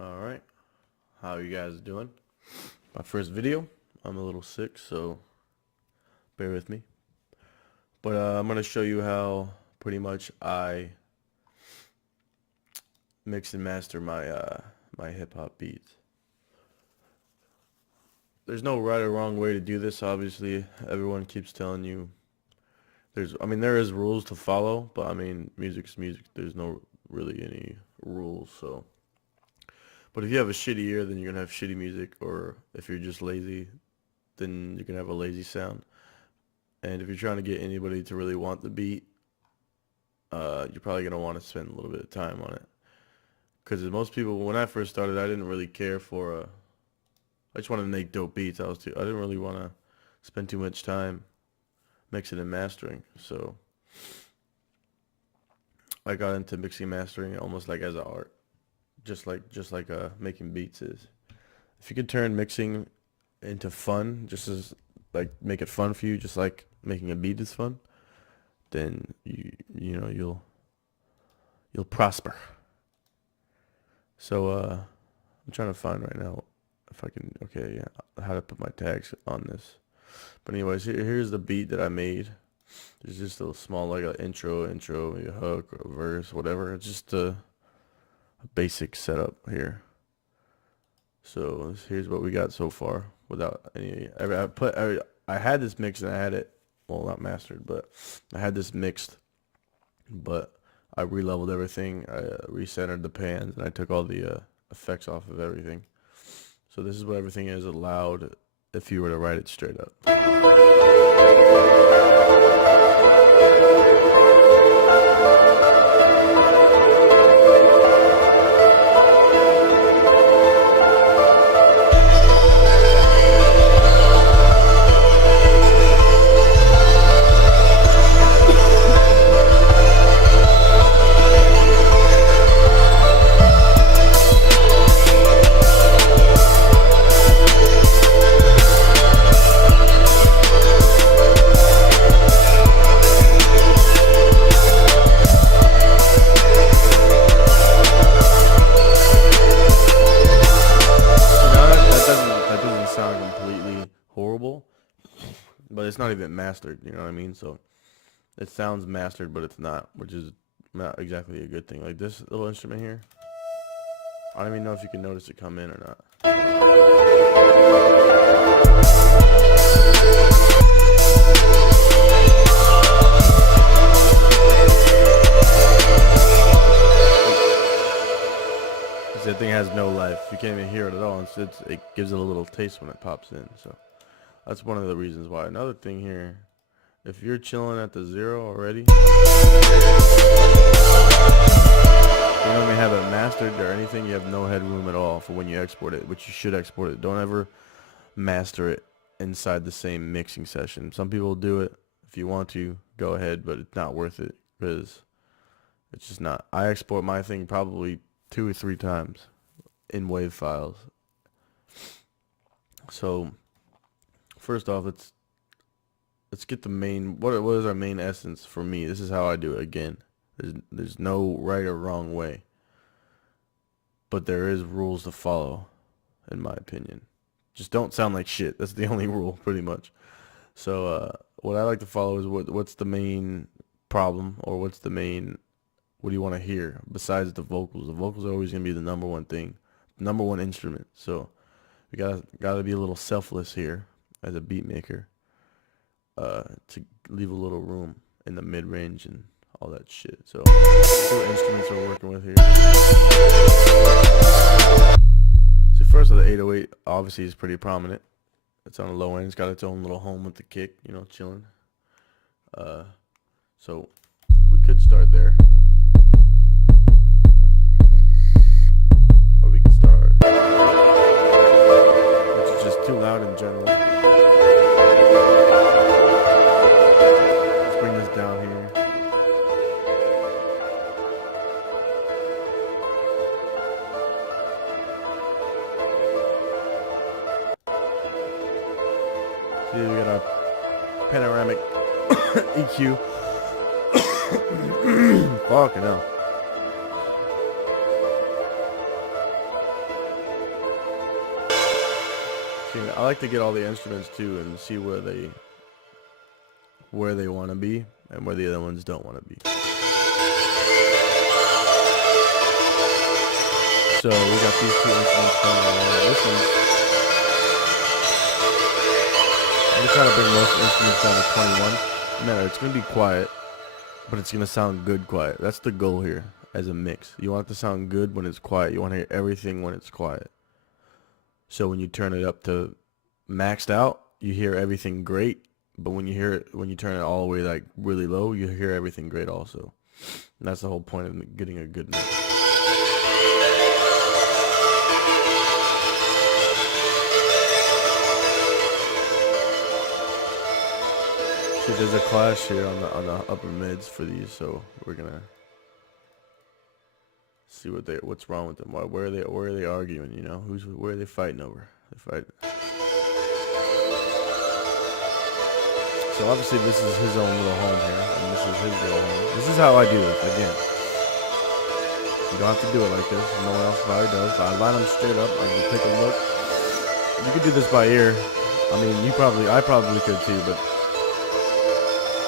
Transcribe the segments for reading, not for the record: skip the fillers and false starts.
All right, how you guys doing? My first video. I'm a little sick, so bear with me. But I'm gonna show you how pretty much I mix and master my hip hop beats. There's no right or wrong way to do this. Obviously, everyone keeps telling you there is rules to follow, but I mean, music's music. There's no really any rules, so. But if you have a shitty ear, then you're gonna have shitty music, or if you're just lazy, then you're gonna have a lazy sound. And if you're trying to get anybody to really want the beat, you're probably gonna want to spend a little bit of time on it. Because most people, when I first started, I didn't really care for. I just wanted to make dope beats. I didn't really want to spend too much time mixing and mastering. So I got into mixing and mastering almost like as an art, just like making beats is. If you could turn mixing into fun, just as like make it fun for you, just like making a beat is fun, then you'll prosper. So I'm trying to find right now if I can. Okay, yeah, how to put my tags on this. But anyways, here's the beat that I made. There's just a small like an intro, maybe a hook or a verse, whatever. It's just a basic setup here. So here's what we got so far without any. I had this mixed and I had it, well, not mastered, but I had this mixed, but I re-leveled everything. I recentered the pans and I took all the effects off of everything. So this is what everything is allowed if you were to write it straight up. Horrible, but it's not even mastered, you know what I mean? So it sounds mastered, but it's not, which is not exactly a good thing. Like this little instrument here, I don't even know if you can notice it come in or not. That thing has no life. You can't even hear it at all. It gives it a little taste when it pops in. So that's one of the reasons why. Another thing here, if you're chilling at the 0 already, you don't even have it mastered or anything, you have no headroom at all for when you export it, which you should export it. Don't ever master it inside the same mixing session. Some people do it. If you want to, go ahead, but it's not worth it because it's just not. I export my thing probably 2 or 3 times in WAV files. So first off, let's get the main, what is our main essence for me. This is how I do it. Again, there's no right or wrong way, but there is rules to follow, in my opinion. Just don't sound like shit. That's the only rule, pretty much. So what I like to follow is what's the main problem, or what do you want to hear besides the vocals? The vocals are always going to be the number one thing, number one instrument. So we gotta be a little selfless here as a beat maker, to leave a little room in the mid range and all that shit. So what instruments we're working with here. So first, the 808 obviously is pretty prominent. It's on the low end. It's got its own little home with the kick, chilling. So we could start there. Too loud in general. Let's bring this down here. See, we got our panoramic EQ. Fucking hell. See, I like to get all the instruments too and see where they want to be and where the other ones don't want to be. So we got these two instruments playing along. This one's, I'm just trying to bring most instruments down to 21. Man, it's gonna be quiet, but it's gonna sound good quiet. That's the goal here as a mix. You want it to sound good when it's quiet. You want to hear everything when it's quiet. So when you turn it up to maxed out, you hear everything great. But when you turn it all the way like really low, you hear everything great also. And that's the whole point of getting a good mix. See, there's a clash here on the upper mids for these, so we're gonna see what's wrong with them. Where are they arguing? You know, where are they fighting over? They fight. So obviously this is his own little home here, and this is his little home. This is how I do it. Again, you don't have to do it like this. No one else probably does. But I line them straight up. I can take a look. You could do this by ear. I mean, I probably could too, but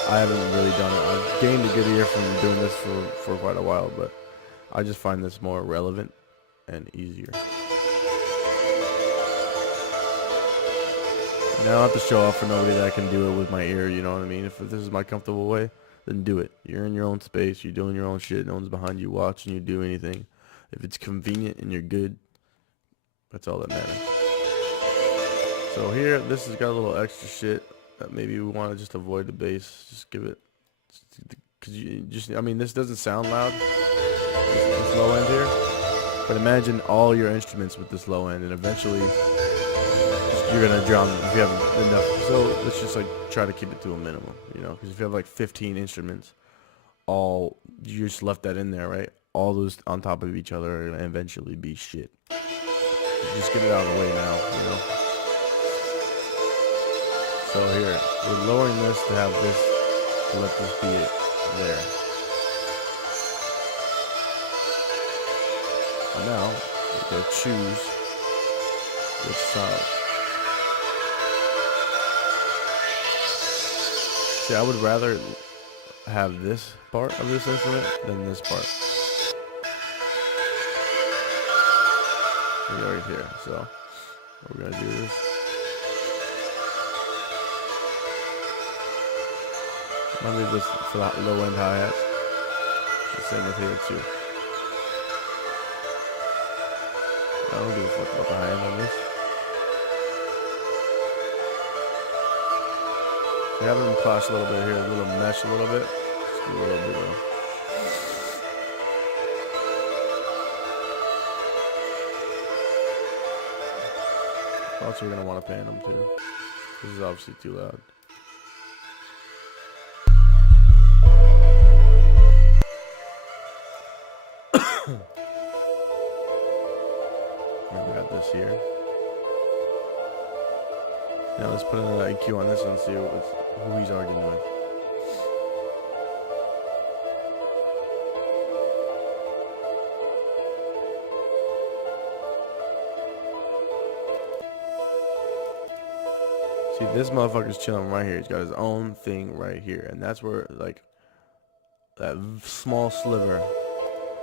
I haven't really done it. I've gained a good ear from doing this for quite a while, but I just find this more relevant and easier. And I don't have to show off for nobody that I can do it with my ear, you know what I mean? If this is my comfortable way, then do it. You're in your own space, you're doing your own shit, no one's behind you watching you do anything. If it's convenient and you're good, that's all that matters. So here, this has got a little extra shit that maybe we want to just avoid the bass. Just give it, cause I mean, this doesn't sound loud, this low end here, but imagine all your instruments with this low end, and eventually you're gonna drown if you have enough. So let's just like try to keep it to a minimum, you know, because if you have like 15 instruments, you just left that in there, right? All those on top of each other are gonna eventually be shit. Just get it out of the way now, you know. So here, we're lowering this to have this, to let this be it there. And now, we go choose which side. See, I would rather have this part of this instrument than this part. Right here. So we're gonna do this. I'm gonna leave this for that low end hi-hats. The same with here too. I don't give a fuck about the high end on this. I have them clash a little bit here, a little mesh a little bit. Just do a little bit though. Also, we're gonna want to pan them too. This is obviously too loud. We got this here. Now let's put an EQ on this and see who he's arguing with. See, this motherfucker's chilling right here. He's got his own thing right here. And that's where, like, that small sliver.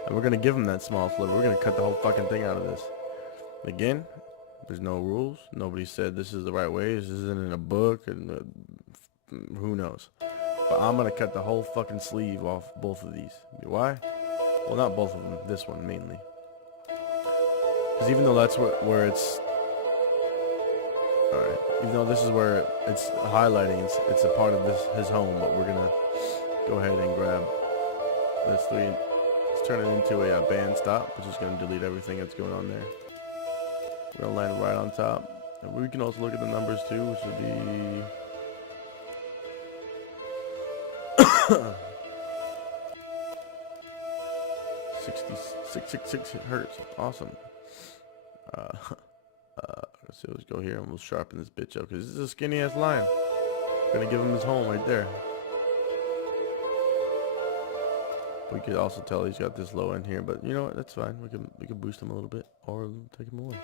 And we're going to give him that small sliver. We're going to cut the whole fucking thing out of this. Again, there's no rules. Nobody said this is the right way. This isn't in a book. And who knows. But I'm going to cut the whole fucking sleeve off both of these. Why? Well, not both of them. This one mainly. Because even though that's where it's... Alright, even though this is where it's highlighting, it's a part of his home, but we're gonna go ahead and grab this three. Let's turn it into a band stop, which is gonna delete everything that's going on there. We're gonna land right on top, and we can also look at the numbers too, which would be 666 hertz. Awesome. So let's go here and we'll sharpen this bitch up because this is a skinny ass line. Gonna give him his home right there. We could also tell he's got this low end here, but you know what? That's fine. We can boost him a little bit or take him away.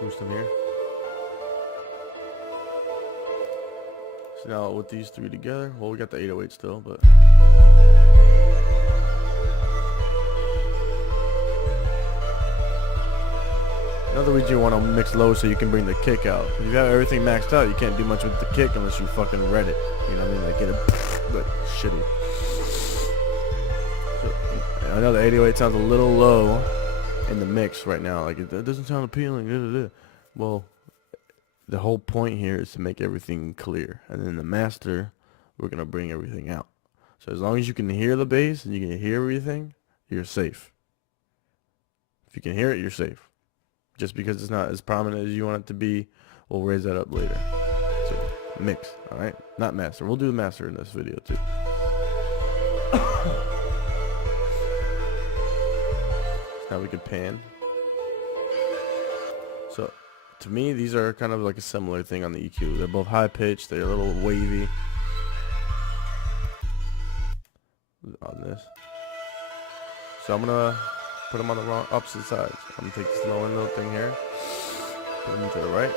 Boost them here. So now with these three together, well, we got the 808 still, but another reason you want to mix low so you can bring the kick out. If you have everything maxed out, you can't do much with the kick unless you fucking read it. You know what I mean? Like get it like shitty. So, I know the 808 sounds a little low in the mix right now. Like it doesn't sound appealing. Well, the whole point here is to make everything clear, and then the master, we're gonna bring everything out. So as long as you can hear the bass and you can hear everything, you're safe. If you can hear it, you're safe. Just because it's not as prominent as you want it to be, we'll raise that up later. So mix, all right? Not master. We'll do the master in this video too. Now we can pan. So to me, these are kind of like a similar thing on the EQ. They're both high pitched. They're a little wavy on this. So I'm gonna put them on the wrong opposite sides. I'm gonna take this low end little thing here, put them to the right.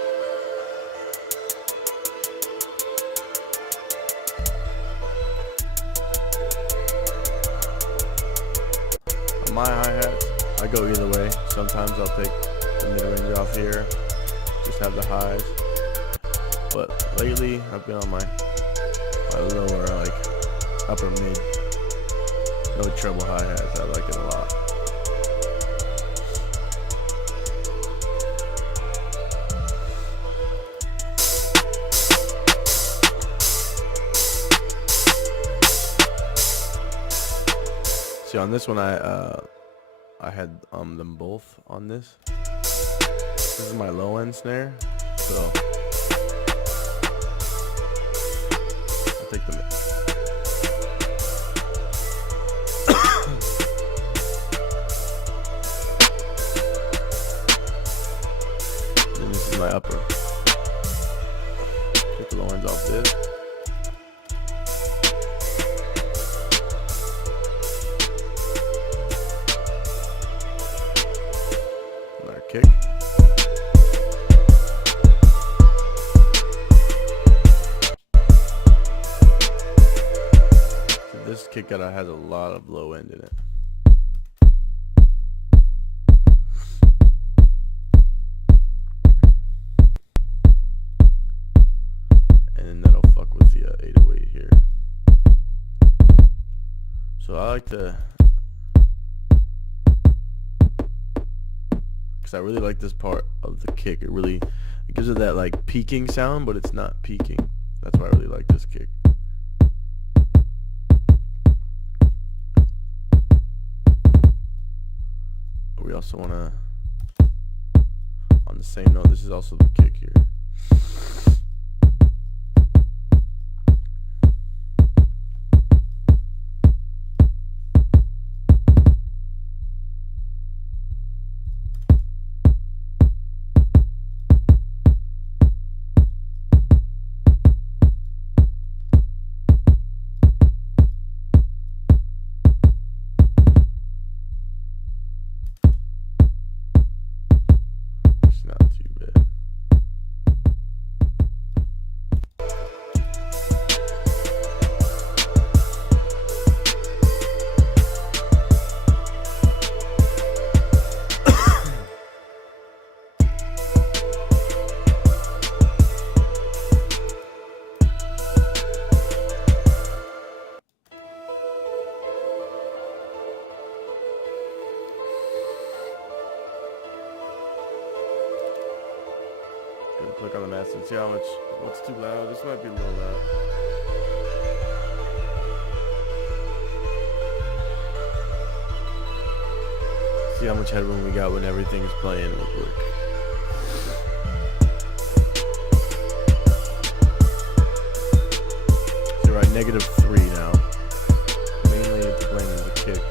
On my hi-hats, I go either way. Sometimes I'll take the mid-range off here, just have the highs. But lately, I've been on my lower, like upper mid, no treble hi-hats. I like it a lot. See, on this one, I had them both on this. This is my low end snare, so I'll take them in. And this is my upper. Take the low ends off this. Kick. So this kick out has a lot of low end in it. And then that'll fuck with the 808 here. So I like to, I really like this part of the kick. It gives it that like peaking sound, but it's not peaking. That's why I really like this kick. We also want to, on the same note, this is also the kick here. Click on the master and see what's too loud. This might be a little loud. See how much headroom we got when everything is playing real quick. So we're at -3 now. Mainly it's playing the kick.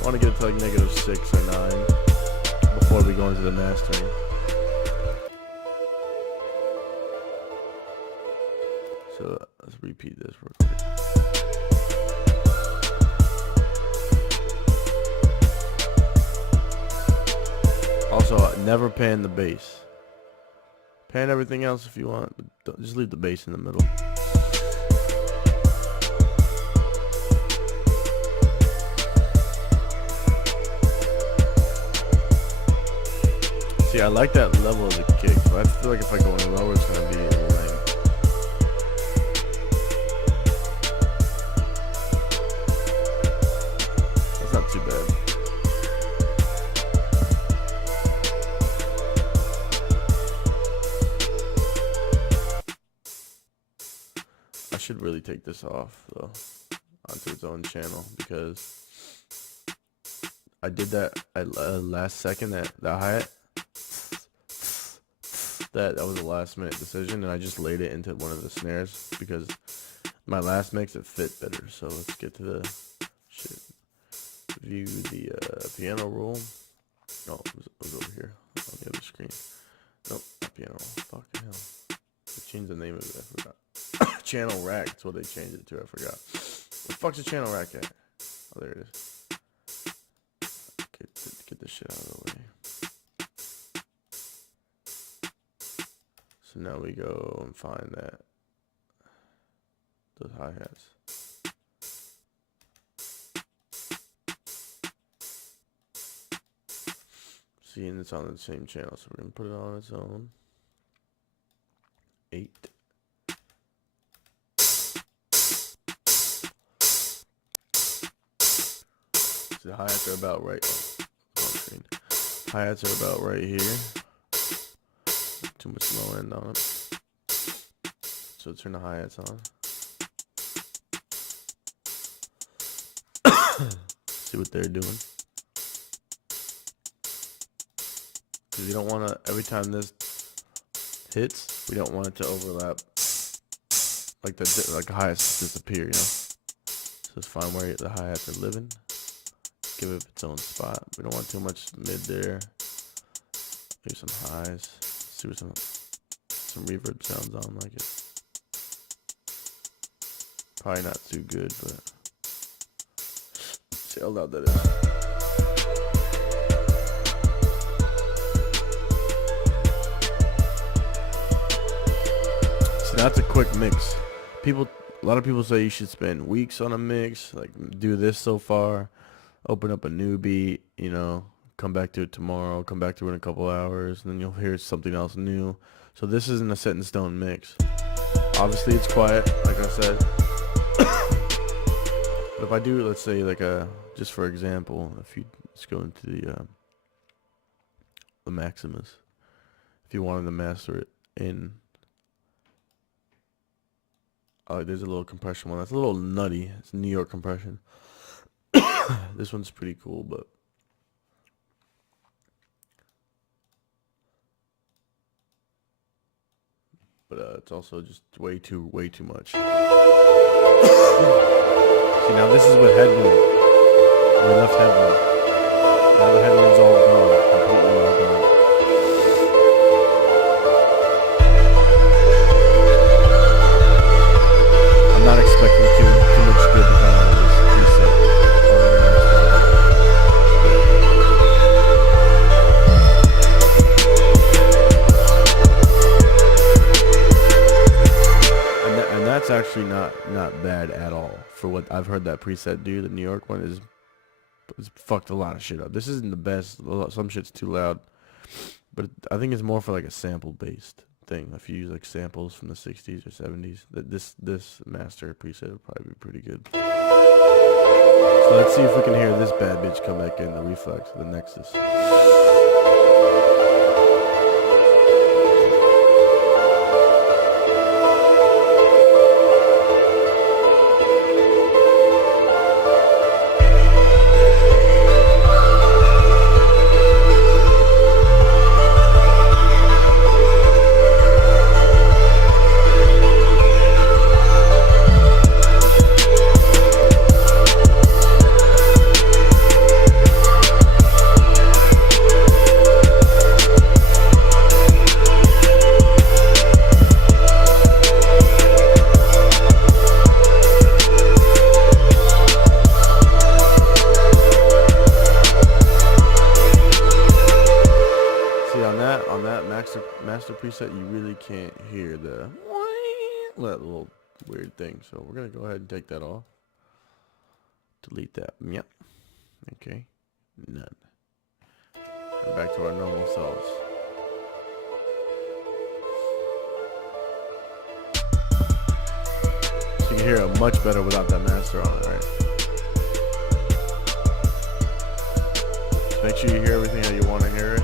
I want to get it to like -6 or 9 before we go into the mastering. So let's repeat this real quick. Also, never pan the bass. Pan everything else if you want, but just leave the bass in the middle. See, I like that level of the kick, but I feel like if I go any lower, it's gonna be lame. That's not too bad. I should really take this off though, onto its own channel, because I did that at last second, that hi-hat. That was a last minute decision, and I just laid it into one of the snares because my last makes it fit better. So let's get to the shit. View the piano roll. No, it was over here on the other screen. Nope, not piano roll. Fucking hell. They changed the name of it, I forgot. Channel rack, that's what they changed it to, I forgot. Where the fuck's the channel rack at? Oh, there it is. Get this shit out of the way. So now we go and find those hi-hats. See, and it's on the same channel, so we're gonna put it on its own. 8. So the hi-hats are about right. Hi-hats are about right here. Too much low end on it. So turn the hi-hats on. See what they're doing. Because you don't want to, every time this hits, we don't want it to overlap. Like the hi-hats disappear, you know. So it's fine where the hi-hats are living. Give it its own spot. We don't want too much mid there. Maybe some highs. See what some reverb sounds on like it. Probably not too good, but see how loud that is. See, that's a quick mix. A lot of people say you should spend weeks on a mix, like do this so far, open up a new beat, you know, come back to it tomorrow, come back to it in a couple hours, and then you'll hear something else new. So this isn't a set in stone mix. Obviously it's quiet, like I said. But if I do, let's say like just for example, if you just go into the Maximus, if you wanted to master it in, there's a little compression one. That's a little nutty. It's New York compression. This one's pretty cool, but it's also just way too much. See, now this is with headroom. We left headroom. Now the headroom's all gone, completely all gone. I'm not expecting too much good to come out of this preset. And that's actually not bad at all for what I've heard that preset do. The New York one is fucked a lot of shit up. This isn't the best. Some shit's too loud, but I think it's more for like a sample based thing. If you use like samples from the 60s or 70s, this master preset would probably be pretty good. So let's see if we can hear this bad bitch come back in, the Reflex, the Nexus. master preset, you really can't hear that little weird thing. So we're gonna go ahead and take that off. Delete that. Yep. Okay. None. And back to our normal selves. So you can hear it much better without that master on it, right? Make sure you hear everything how you want to hear it.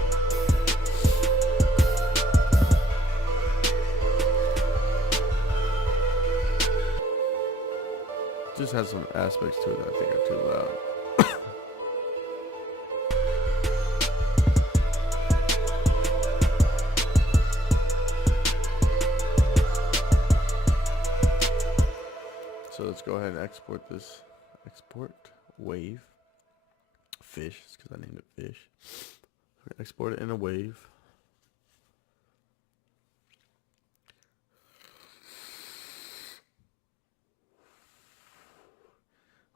Just has some aspects to it that I think are too loud. So let's go ahead and export this. Export wave. Fish, it's because I named it fish. Export it in a wave.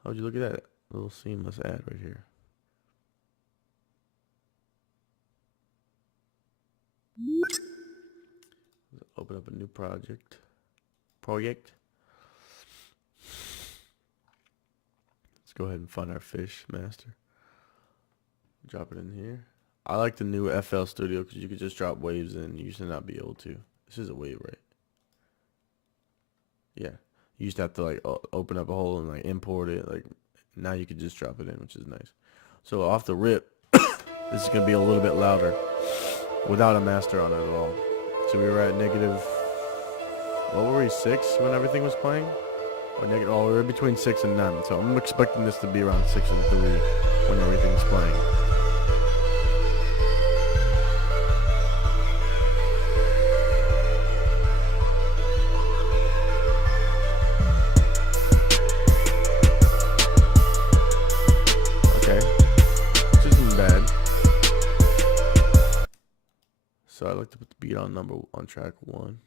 How'd you look at that little seamless ad right here? Open up a new project. Let's go ahead and find our fish master. Drop it in here. I like the new FL Studio because you could just drop waves in. You used to not be able to. This is a wave, right? Yeah. You used to have to like open up a hole and like import it. Like now you could just drop it in, which is nice. So off the rip, this is gonna be a little bit louder without a master on it at all. So we were at negative. What were we, 6 when everything was playing? Or negative? Oh, we were between 6 and 9. So I'm expecting this to be around 6 and 3 when everything's playing. So I like to put the beat on track 1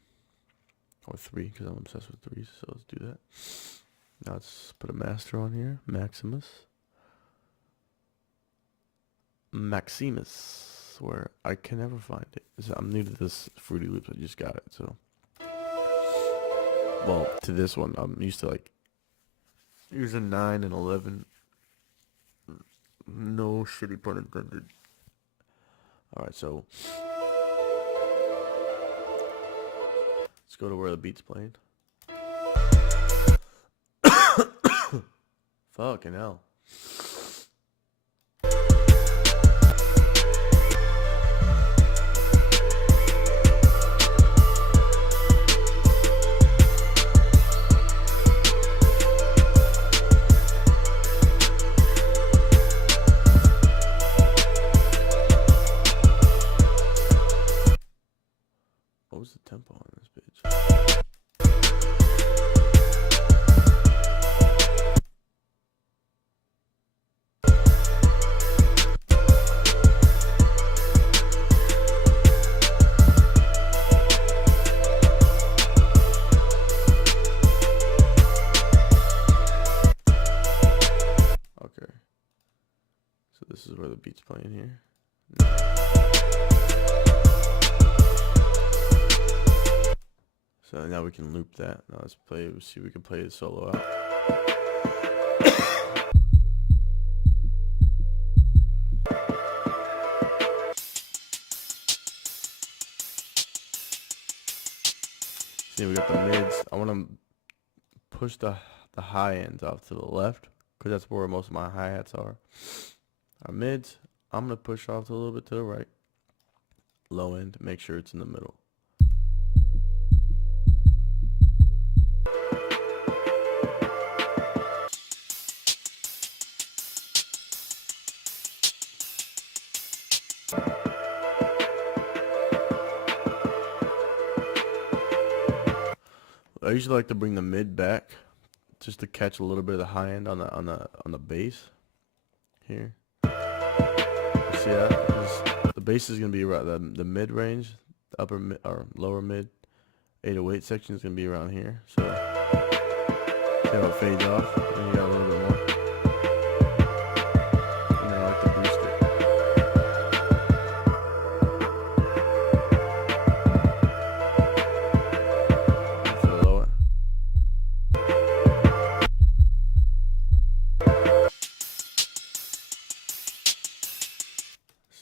or 3 because I'm obsessed with 3s. So let's do that. Now let's put a master on here. Maximus, where I can never find it. I'm new to this Fruity Loops. I just got it. So, well, to this one, I'm used to like using 9 and 11. No shitty pun intended. All right, so. Let's go to where the beat's playing. Fucking hell. What was the tempo on this bitch? Okay. So this is where the beat's playing here. So now we can loop that. Now let's play. Let's see if we can play the solo out. See, we got the mids. I want to push the high ends off to the left because that's where most of my hi-hats are. Our mids, I'm going to push off a little bit to the right. Low end, make sure it's in the middle. I usually like to bring the mid back just to catch a little bit of the high end on the bass here. See that? The bass is gonna be around the mid range, the upper mid or lower mid 808 section is gonna be around here. So see how it fades off, and you got a little bit more. And then I like to boost it.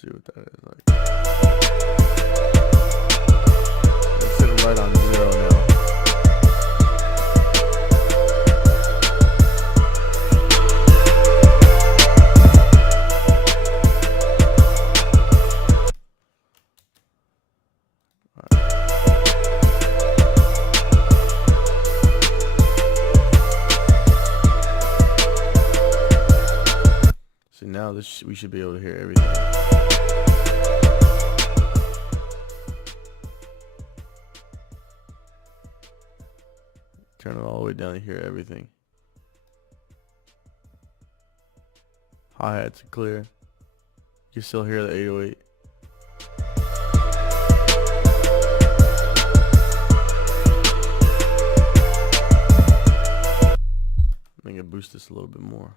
see what that is like. It's sitting right on 0 now. So now we should be able to hear everything. Turn it all the way down to hear everything. Hi-hats are clear. You can still hear the 808. I'm gonna boost this a little bit more.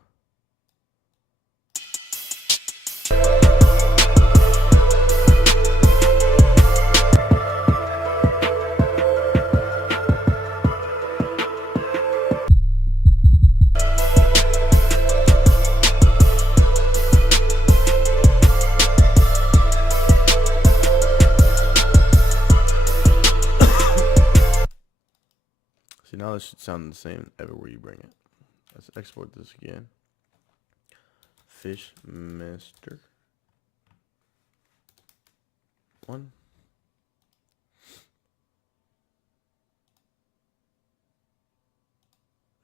See, now this should sound the same everywhere you bring it. Let's export this again. Fishmaster 1.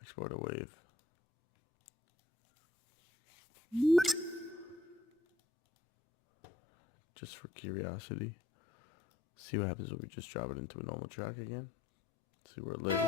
Export a wave. Just for curiosity. See what happens when we just drop it into a normal track again. See where it lays.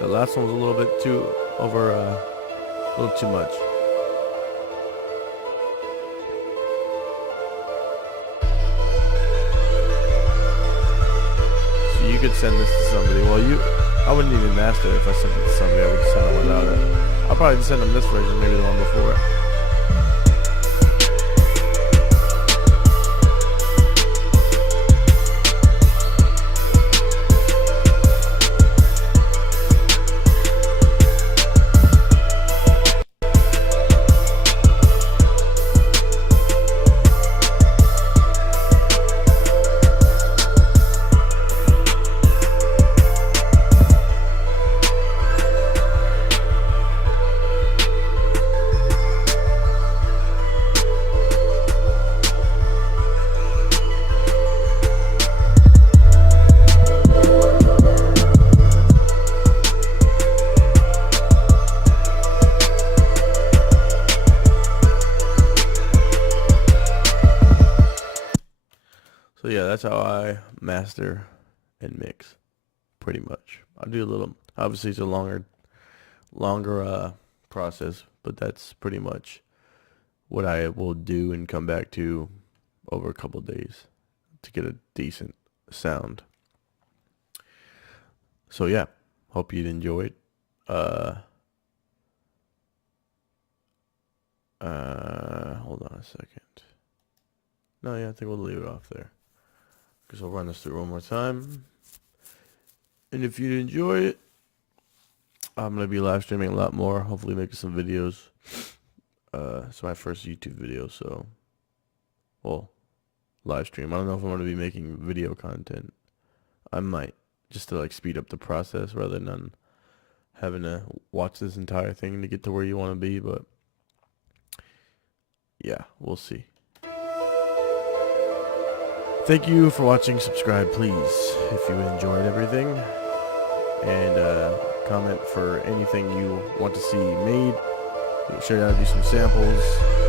The last one was a little bit too a little too much. So you could send this to somebody. Well, I wouldn't even master it if I sent it to somebody. I would just send it without it. I'll probably just send them this version, maybe the one before it. So yeah, that's how I master and mix, pretty much. I do a little, obviously it's a longer process, but that's pretty much what I will do and come back to over a couple of days to get a decent sound. So yeah, hope you'd enjoyed. Hold on a second. No, yeah, I think we'll leave it off there. Because I'll run this through one more time. And if you enjoy it, I'm going to be live streaming a lot more. Hopefully making some videos. It's my first YouTube video, so... Well, live stream. I don't know if I'm going to be making video content I might, just to like speed up the process rather than having to watch this entire thing to get to where you want to be. But yeah, we'll see. Thank you for watching. Subscribe, please, if you enjoyed everything, and comment for anything you want to see made. Show you how to do some samples.